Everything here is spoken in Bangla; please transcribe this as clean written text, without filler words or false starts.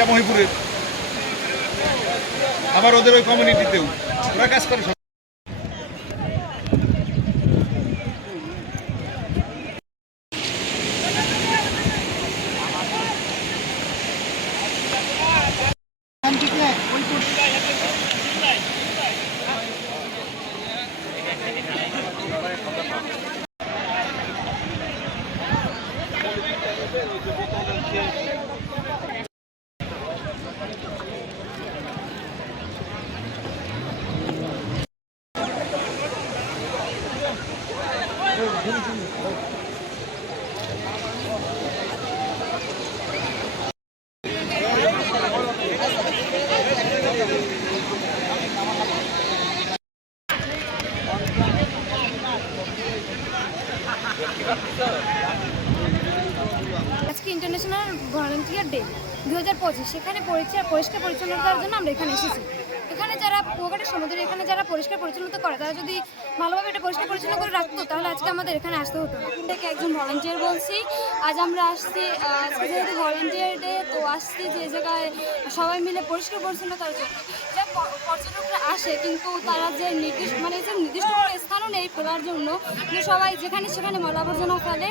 এটা মহিপুরের, আবার ওদের ওই কমিউনিটিতেও ওরা কাজ করে। আজকে ইন্টারন্যাশনাল ভলান্টিয়ার ডে 2025, সেখানে পরিষ্কার পরিচ্ছন্নতার জন্য আমরা এখানে এসেছি। এখানে যারা কুয়াকাটা সমুদ্রে এখানে যারা পরিষ্কার পরিচ্ছন্নতা করে, তারা যদি ভালোভাবে এটা পরিষ্কার পরিচ্ছন্ন করে রাখতো, তাহলে আজকে আমাদের এখানে আসতে হতো না। থেকে একজন ভলান্টিয়ার বলছি, আজ আমরা আসছি আজকে যেহেতু ভলান্টিয়ার ডে, তো আসছি যে জায়গায় সবাই মিলে পরিষ্কার পরিচ্ছন্নতার জন্য। যা পর্যটকরা আসে, কিন্তু তারা যে নির্দিষ্ট কোনো স্থানও নেই ফেলার জন্য, সবাই যেখানে সেখানে ময়লা আবর্জনা ফেলে।